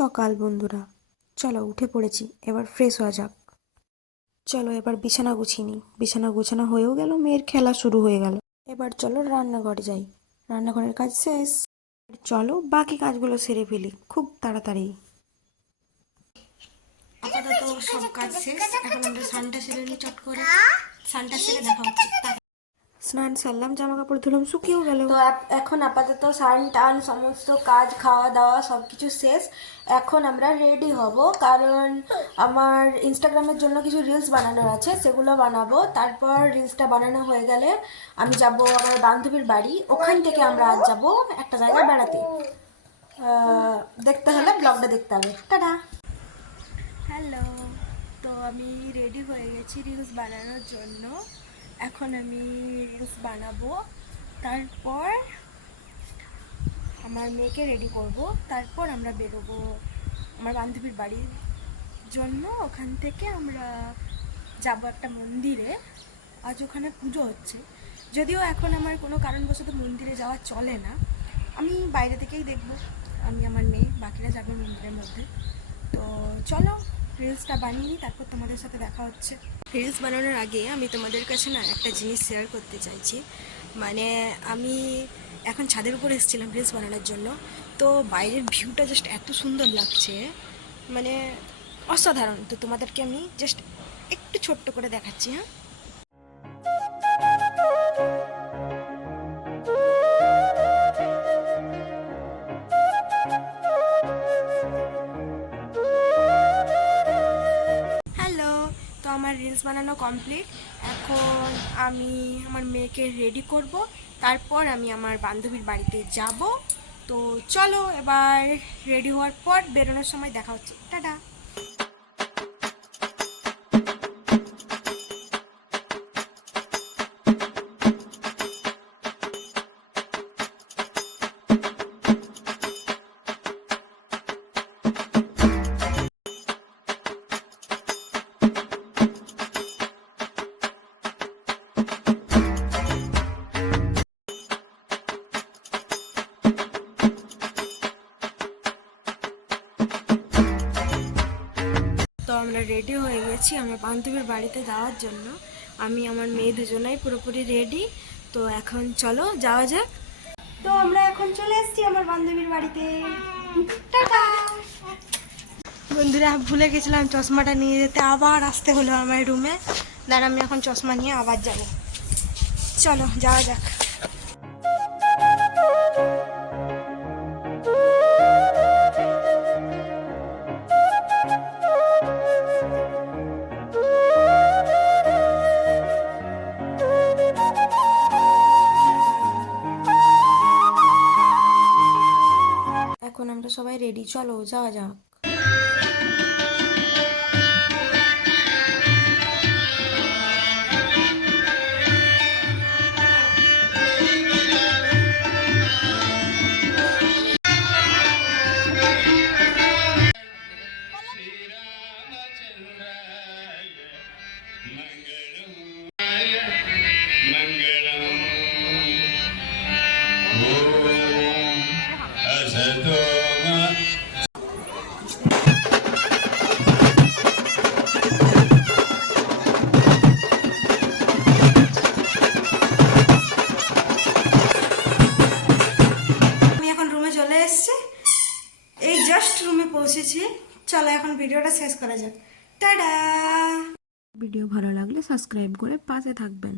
সকাল বন্ধুরা, চলো উঠে পড়েছি, এবার ফ্রেশ হওয়া যাক। চলো এবার বিছানা গুছিয়ে নিই। বিছানা গোছানো হয়েও গেল, মেয়ের খেলা শুরু হয়ে গেল। এবার চলো রান্নাঘরে যাই, রান্নাঘরের কাজ শেষ। চলো বাকি কাজগুলো সেরে ফেলি খুব তাড়াতাড়ি। আপাতত সব কাজ শেষ, এখন আমরা স্নানটা সেরে নিই চট করে। স্নানটা সেরে দেখা হচ্ছে। স্নান সারলাম, জামা কাপড় ধুলাম, শুকিয়েও গেল। তো এখন আপাতত স্নান টান সমস্ত কাজ, খাওয়া দাওয়া সব কিছু শেষ। এখন আমরা রেডি হব, কারণ আমার ইনস্টাগ্রামের জন্য কিছু রিলস বানানোর আছে, সেগুলো বানাবো। তারপর রিলসটা বানানো হয়ে গেলে আমি যাব আমার বান্ধবীর বাড়ি, ওখান থেকে আমরা আজ যাব একটা জায়গায় বেড়াতে। দেখতে হলে ব্লগটা দেখতে হবে। টাটা। হ্যালো, তো আমি রেডি হয়ে গেছি রিলস বানানোর জন্য। এখন আমি রিলস বানাবো, তারপর আমার মেয়েকে রেডি করব, তারপর আমরা বেরোবো আমার বান্ধবীর বাড়ির জন্য। ওখান থেকে আমরা যাব একটা মন্দিরে, আজ ওখানে পুজো হচ্ছে। যদিও এখন আমার কোনো কারণবশত মন্দিরে যাওয়া চলে না, আমি বাইরে থেকেই দেখব। আমি, আমার মেয়ে, বাকিরা যাবে মন্দিরের মধ্যে। তো চলো রিলসটা বানিয়ে নিই, তারপর তোমাদের সাথে দেখা হচ্ছে। রিলস বানানোর আগে আমি তোমাদের কাছে না একটা জিনিস শেয়ার করতে চাইছি। মানে আমি এখন ছাদের উপর এসেছিলাম রিলস বানানোর জন্য, তো বাইরের ভিউটা জাস্ট এত সুন্দর লাগছে, মানে অসাধারণ। তো তোমাদেরকে আমি জাস্ট একটু ছোট্ট করে দেখাচ্ছি। হ্যাঁ, হ্যালো। তো আমার রিলস বানানো কমপ্লিট। এখন আমি আমার মেয়েকে রেডি করব, তারপর আমি আমার বান্ধবীর বাড়িতে যাব। তো চলো এবার রেডি হওয়ার পর বেরোনোর সময় দেখা হচ্ছে। টাটা। তো আমরা রেডি হয়ে গেছি আমার বান্ধবীর বাড়িতে যাওয়ার জন্য। আমি, আমার মেয়ে দুজনেই পুরোপুরি রেডি। তো এখন চলো যাওয়া যাক। তো আমরা এখন চলে এসেছি আমার বান্ধবীর বাড়িতে। টাটা। বন্ধুরা, ভুলে গেছিলাম চশমাটা নিয়ে যেতে, আবার আসতে হলো আমার রুমে। দাঁড়া, আমি এখন চশমা নিয়ে আবার যাব। চলো যাওয়া যাক। এখন আমরা সবাই রেডি, চলো যাওয়া যাক। এই জাস্ট রুমে পৌঁছেছি। চলো এখন ভিডিওটা শেষ করা যাক। টাটা। ভিডিও ভালো লাগলে সাবস্ক্রাইব করে পাশে থাকবেন।